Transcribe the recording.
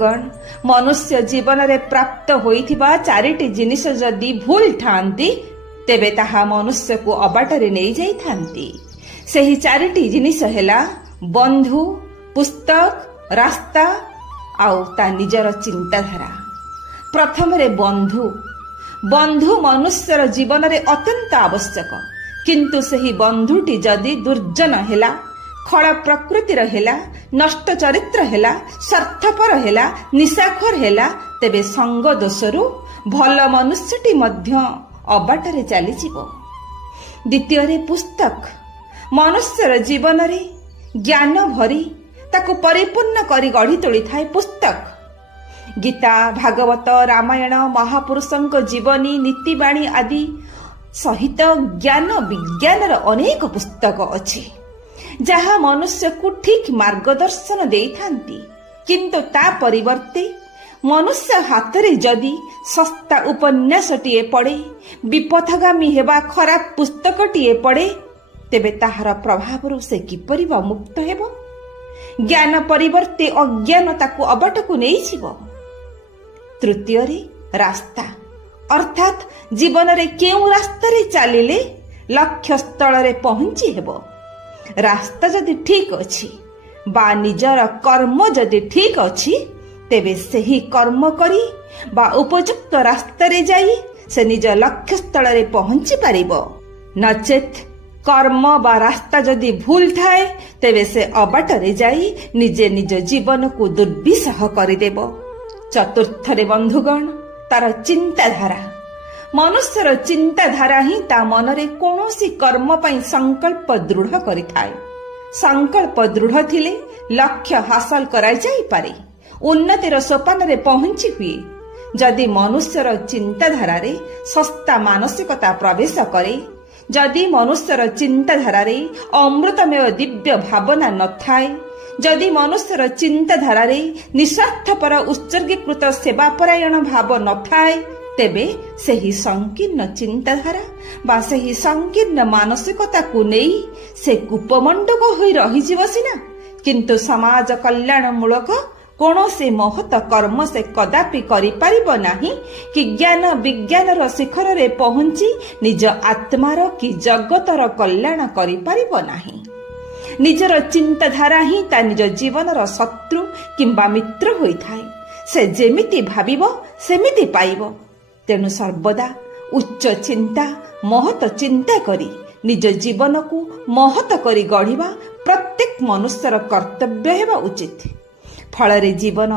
गण मनुष्य जीवन रे प्राप्त होइथिबा चारिटी जिनिस जदि भूल थांती तेबे ताहा मनुष्य को अबाटरे नहीं जाई थांती। सेही चारिटी जिनिस हेला बंधु, पुस्तक, रास्ता आउ ता निजर चिंताधारा। प्रथम रे बंधु। बंधु मनुष्यर जीवन रे अत्यंत आवश्यक, किंतु सेही बंधुटी जदि दुर्जन हेला, खड़ प्रकृतिर हेला, नष्ट चरित्र हेला, स्वार्थपर हेला, निशाखोर हेला, तेबे संग दोषरु भल मनुष्यटी मध्य अबाटरे चली जीवो। द्वितीय रे पुस्तक। मनुष्यर जीवन रे ज्ञान भरी ताकु परिपूर्ण करी गढ़ी तोली थाए पुस्तक। गीता, भागवत, रामायण, महापुरुषंक जीवनी, नीतिबाणी आदि सहित ज्ञान विज्ञानर अनेक पुस्तक अछि जहा मनुष्य को ठीक मार्गदर्शन देई थांती। किंतु ता परिवर्ते मनुष्य हाथ रे जदि सस्ता उपन्यासटीए पड़े, विपथगामी हेबा खराब पुस्तकटीए पड़े, तेबे ताहार प्रभावरु से किपरि मुक्त हेबो? ज्ञान परिवर्ते अज्ञान ताकु अबटकु नेई छिबो। तृतीय रे रास्ता, अर्थात जीवन रे केउ रास्ता रे चलिले लक्ष्य स्थल रे पहुंची हेबो। रास्ता जदि ठीक अछि बा निजर कर्म जदि ठीक अछि, तेबे सेही कर्म करी बा उपयुक्त रास्ता रे जाई से निज लक्ष्य स्थल रे पहुंची पारिबो। नचेत कर्म बा रास्ता जदि भूल थाए, तेबे से अबाट रे जाई निजे निज जीवन को दुर्विसह करिदेबो। चतुर्थ रे बंधुगण तार चिंताधारा। मनुष्यर चिंताधारा ही ता मनरे कौनसी कर्म पई संकल्प दृढ़ करिथाए। संकल्प दृढ़ थिले लक्ष्य हासिल कराई जाई पारे, उन्नतिर सोपान रे पहुंची हुए। जदि मनुष्यर चिंताधारा रे सस्ता मानसिकता प्रवेश करे, जदि मनुष्यर चिंताधारा रे अमृतमय दिव्य भावना न थाए, जदि मनुष्यर चिंताधारा रे निस्वार्थपर उत्सर्गीकृत सेवापरायण भाव न थाए, तेबे सेही संकीर्ण चिंताधारा बा सेही संकीर्ण मानसिकता को नहीं से कूपमंडक होई रही जीव सिना, किंतु समाज कल्याण मूलक कौनसी महत कर्म से कदापि करि परिबो नाही कि ज्ञान विज्ञानर शिखर रे पहुंची निज आत्मार कि जगतर कल्याण करि परिबो नाही। निजर चिंताधारा ही ता निज जीवनर शत्रु किंबा मित्र होई थाए। से जेमिति भाबिबो सेमिति पाइबो। तेणु सर्वदा उच्च चिंता, महत चिंता करी निज जीवन को महत करी गढ़िबा प्रत्येक मनुष्यर कर्तव्य हेबा उचित। फल जीवन